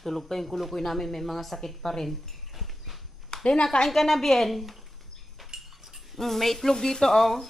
Tulog pa yung kulukoy namin, may mga sakit pa rin. Then, nakain ka na, Bien. Mm, may itlog dito, oh.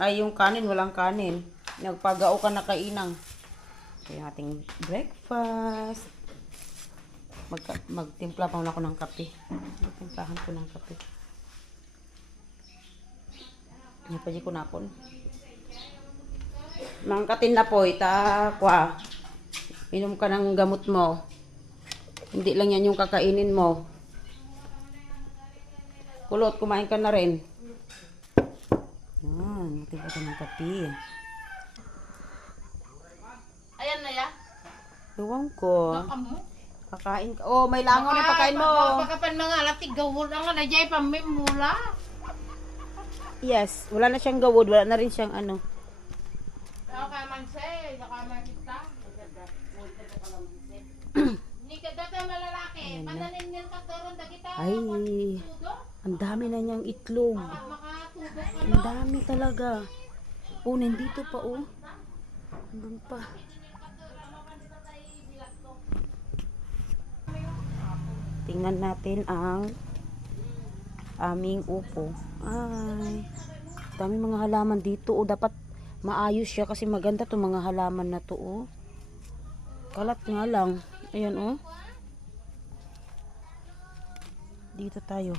Ay, yung kanin, walang kanin. Nagpagao ka na kainang. Ito yung ating breakfast. Mag magtimpla pa ako ng kape. Magtimplahan ko ng kape. Di ko napon. Mangkatin na po, ita, kwa. Inom ka ng gamot mo. Hindi lang yan yung kakainin mo. Kulot, kumain ka na rin. Yan, magtimpla ka ng kape. Ayan na ya. Ewan ko. Amo. Kakain ka. Oh, may langaw na pagkain mo. Pagkapan mga latig gawol ang na jay pamimula. Yes, wala na siyang gawod, wala na rin siyang ano. Saka man say, saka man kita. Ni ka data malalaki, pananin niyan ka toron da kita. Ay, ang dami na niyang itlog. Ang dami talaga. Oh, nandito pa oh. Hanggang pa. Tingnan natin ang aming upo. Ay, dami mga halaman dito. Oh, dapat maayos siya kasi maganda to mga halaman na to. Oh. Kalat nga lang. Ayan oh. Dito tayo.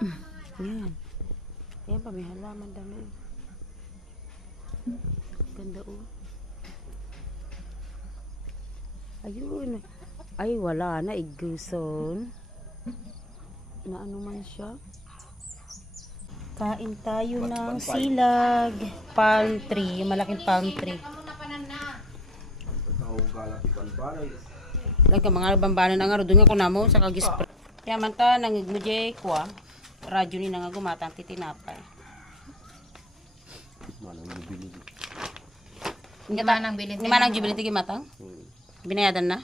Yan. Ayan pa, may halaman dami. Ganda oh. Ayun. Ay, wala na. Iguson. Na ano man siya. Kain tayo ng silag. Palm tree. Malaking palm tree. Amo na panan na. Lang ka mga bambana na nga ro doon nga kunamo sa kagispre. Kaya man ta nangigmujay kwa. Radyo ni nga gumatang titinapay. Hindi ba nang bilin? Ni manang jubilin tigi matang? Binayadan na?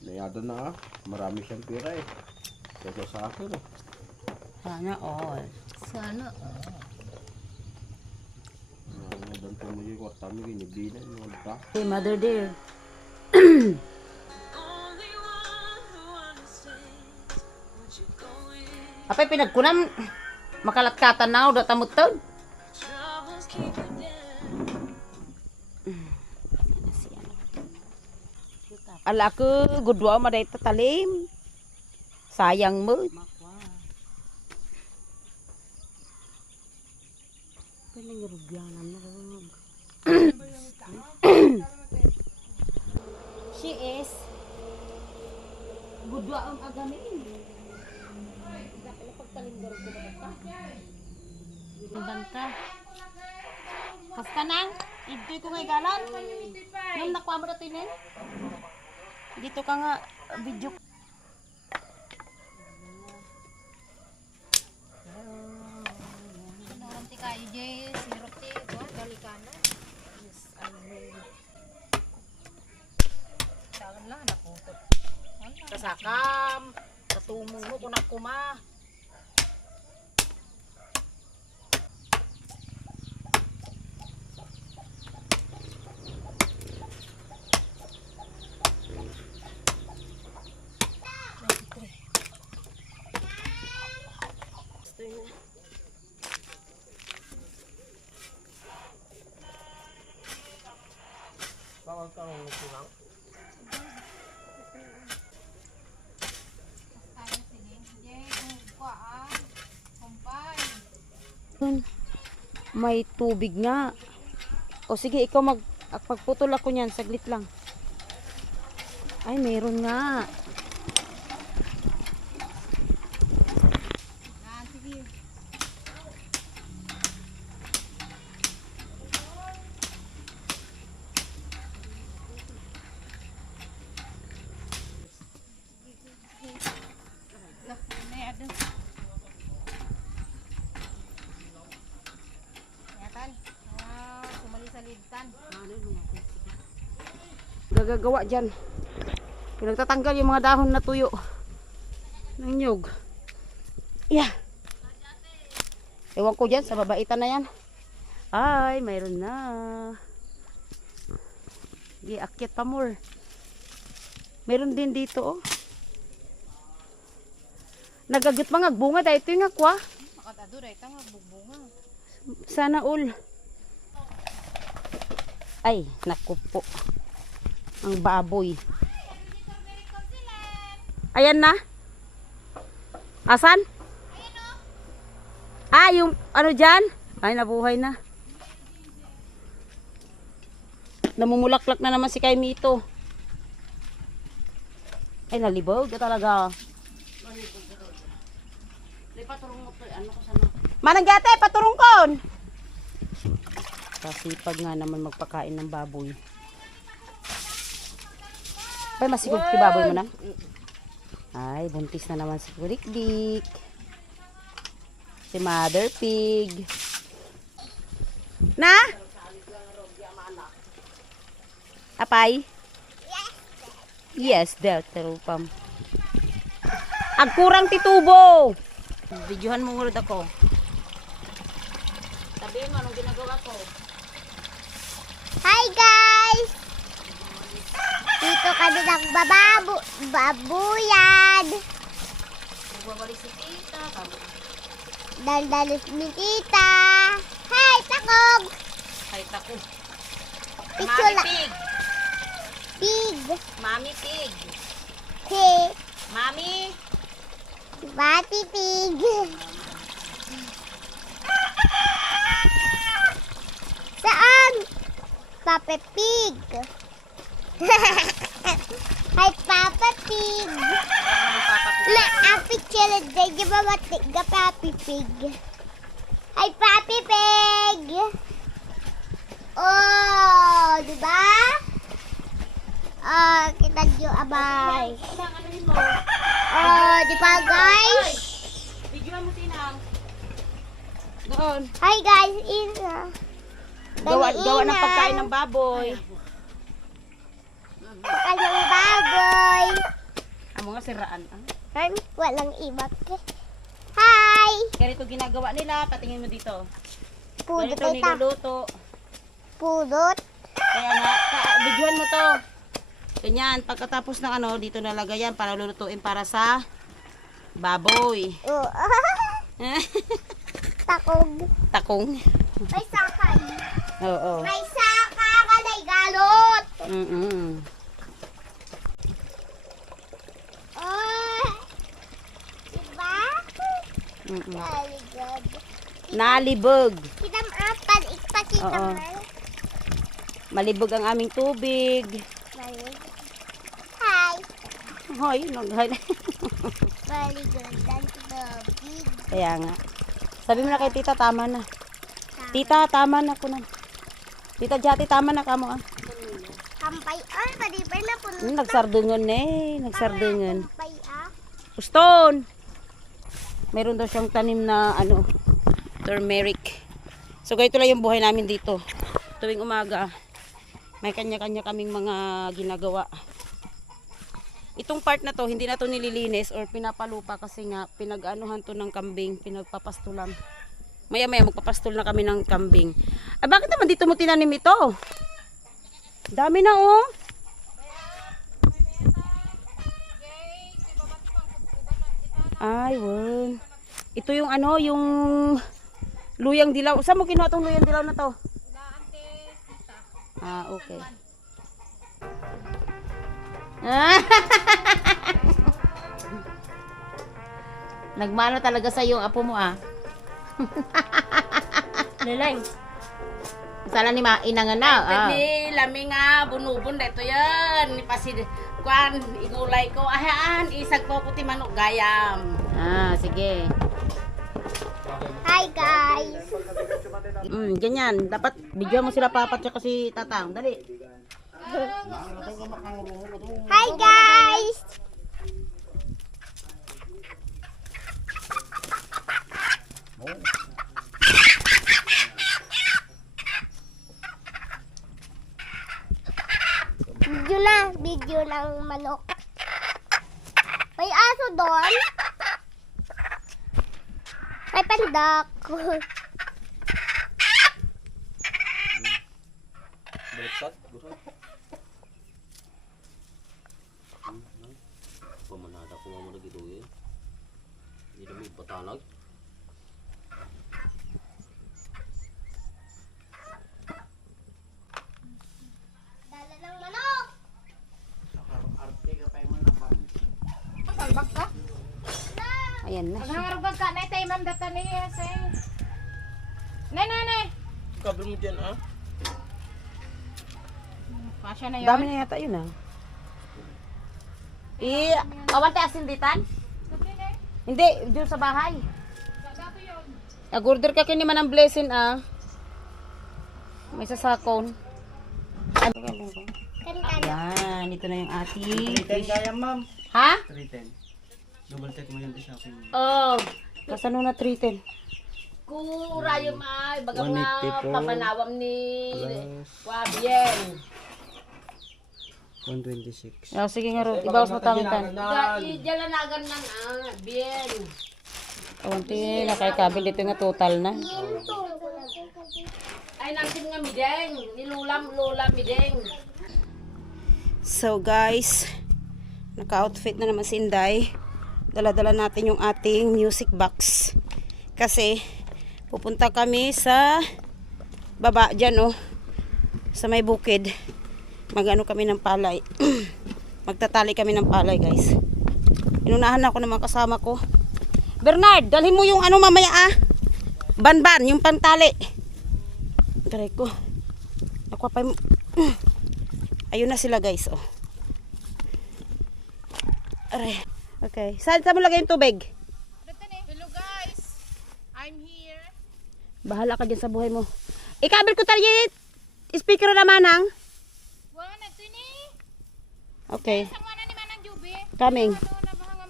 Nayadan na nga. Marami siyang pera eh. Kesa sa akin eh. Sana all. Sana. Nayadan po mo yung kwarta mo ginibinan. Mga ta. Hey, mother dear. Apay pinagkunam makalatkatan na udah tamutod. Ala ko gudwa ma day tatalim. Sayang mo. Banta. Kasta nang, ito ko ngay galan. Nung nakuha mo na tinin. Dito ka nga, video. Nanti kayo jay sirop ti ko dalikana. Yes, ano. Tangan lang nakutot. Kasakam. Katumong mo. May tubig nga. O sige, ikaw mag pagputol ako niyan, saglit lang. Ay, meron nga. Gagagawa dyan. Pinagtatanggal yung mga dahon na tuyo. Ng nyug. Yeah. Ewan ko dyan, sa babaitan na yan. Ay, mayroon na. Di, akyat pa more. Meron din dito, oh. Nagagat mga bunga dahil ito yung akwa. Makatado dahil ka nga bugbunga. Sana all. Ay, naku po. Ang baboy. Ayan na. Asan? Ah, yung ano dyan? Ay, nabuhay na. Namumulaklak na naman si kay Mito. Ay, nalibog ka talaga. Manang gate, paturong kon! Kasipag nga naman magpakain ng baboy. Ay, masigod si baboy mo na. Ay, buntis na naman si Kurikdik. Si Mother Pig. Na? Apay? Yes, del, terupam. Agkurang titubo. Videohan mo ngulod ako. Sabihin mo, anong ginagawa ko? Hi guys! Dito kami ng bababu babuyan. Nagbabalik si tita. Daldalos ni tita. Hey, takog! Ay, tako. Picture Mami pig. Pig. Mami pig. Si Mami. Bati Pig. Saan? Papa Pig. Hi, Papa Pig. Na api chilid di ba matig ka Papi Pig? Hi, Papi Pig. Oh, di ba? Ah, kita nyo abay. Oh, di ba guys? Videohan mo sinang. Doon. Hi guys, Ina. Gawa, gawa ng pagkain ng baboy. Ng baboy. Ang mga siraan. Ah. Ay, walang ibak. Hi! Ganito ginagawa nila. Patingin mo dito. Pudot Ganito ita. niluluto. Pudot. Kaya nga, videohan mo to. Ganyan, pagkatapos ng ano, dito nalagay yan para lulutuin para sa baboy. Oh. Takog. Takong. May sakay. Oo. May saka ka na galot. Mm-mm. Oh. Diba? Mm-mm. Good. Nalibog. Kita apan, ipakita Oo. mo. Malibog ang aming tubig. Good. Hi. Hoy, nag Very good. That's the big Kaya nga. Sabi mo na kay tita, tama na. Tita, tama na ko na. Tita Jati, tama na kamo ah. kampay. Ay, pwede pa na po. Hmm, nagsardungon na eh. Nagsardungon. Kampay ah. Uston! Meron daw siyang tanim na ano, turmeric. So ganito lang yung buhay namin dito. Tuwing umaga, may kanya-kanya kaming mga ginagawa. Itong part na to, hindi na to nililinis or pinapalupa kasi nga pinag-anuhan to ng kambing, pinagpapastulan. Maya-maya magpapastol na kami ng kambing. Ay bakit naman dito mo tinanim ito? Dami na oh. Ay, wow. Ito yung ano, yung luyang dilaw. Saan mo kinuha tong luyang dilaw na to? Ah, okay. Nagmano talaga sa yung apo mo ah. Lelay. Sana ni ma inangan na. Ah. Ni lami nga bunubon dito yan. Ni pasi kwan igulay ko ahan isag po puti manok gayam. Ah, sige. Hi guys. Mm, ganyan. Dapat bigyan mo sila papa tsaka si tatang. Dali. Hi guys. Video na, video ng manok. May aso doon. May pandak. Baliktad. Ada ko mama lagi doon eh. Hindi namin batanag. Dala ng manok. Arte ka pa yung manapan. Palbak ka. Ayan na siya. Paghangarog ka na tayo ma'am data ni say. Nay nay nay. Kabel mo dyan ah. Pasya na yun. Dami na yata yun ah. I, awante asinditan? Hindi, dyan sa bahay. Nag-order ka kini man ang blessing ah. May sasakon. Ano Kan-kan. Yan, ito na yung ating 310 kaya ma'am. Ha? 310. Double check mo yung shopping. Oh, Kasano na 310? kura yung ay, 180 nga po. papanawam ni Plus Wabien. 126. Oh, sige nga ro, ibawas mo tangitan. Ijalanagan ng ah, bien. Awanti, nakay dito nga total na. Ay, nasin nga mideng. Nilulam, lulam, mideng. So guys, naka-outfit na naman si Inday. Dala-dala natin yung ating music box. Kasi pupunta kami sa baba dyan oh. Sa may bukid. Magano kami ng palay. Magtatali kami ng palay guys. Inunahan ako ng mga kasama ko. Bernard, dalhin mo yung ano mamaya ah. Banban, yung pantali. Taray ko. Ako pa yung... Ayun na sila guys, oh. Aray. Okay. Saan saan mo lagay yung tubig? Hello guys. I'm here. Bahala ka dyan sa buhay mo. Ikabel ko tayo speaker na manang. Wa na ni. Okay. Sang mana ni manang jubi. Coming. Ano na ba nga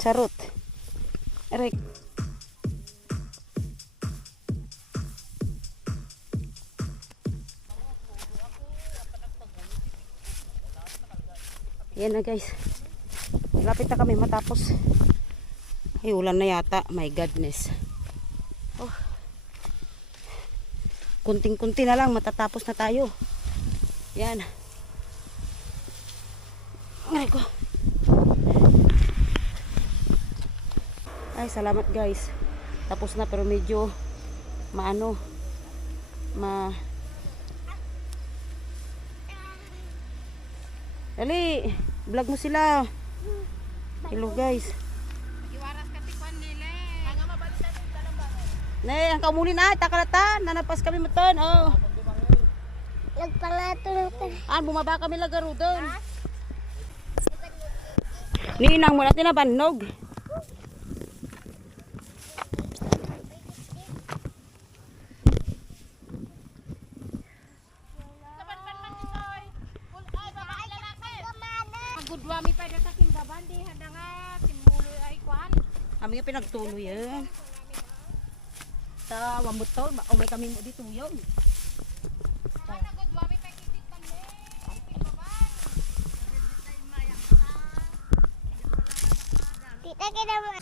Charot. Aray. Yan na guys. Lapit na kami matapos. Ay, ulan na yata. My godness. Oh. Kunting-kunti na lang. Matatapos na tayo. Yan. Ay ko. Ay, salamat guys. Tapos na pero medyo maano ma Dali, vlog mo sila. Hello guys. Ne, ang kamuli na, takalata, nanapas kami matan. Oh. Nagpalato na ito. Ah, bumaba kami lagaro doon. Ninang mo natin na banog. Agudwa mi pa sa king gaban di handa nga simuloy ay kwan. Kami nga pinagtuloy yan. Sa wambutol, umay kami mo dito yun.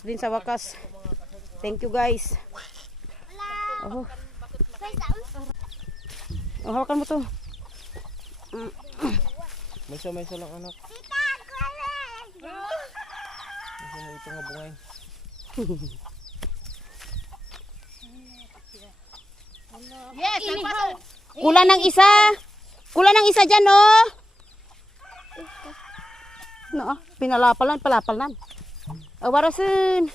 Din sa wakas. Thank you guys. Oh, oh hawakan mo to. May isa lang anak. Na ito nga bungay. Yes, nagpasa. Kulang ng isa. Kulang ng isa dyan, oh. No, ah, pinalapalan, palapalan. Awarasin.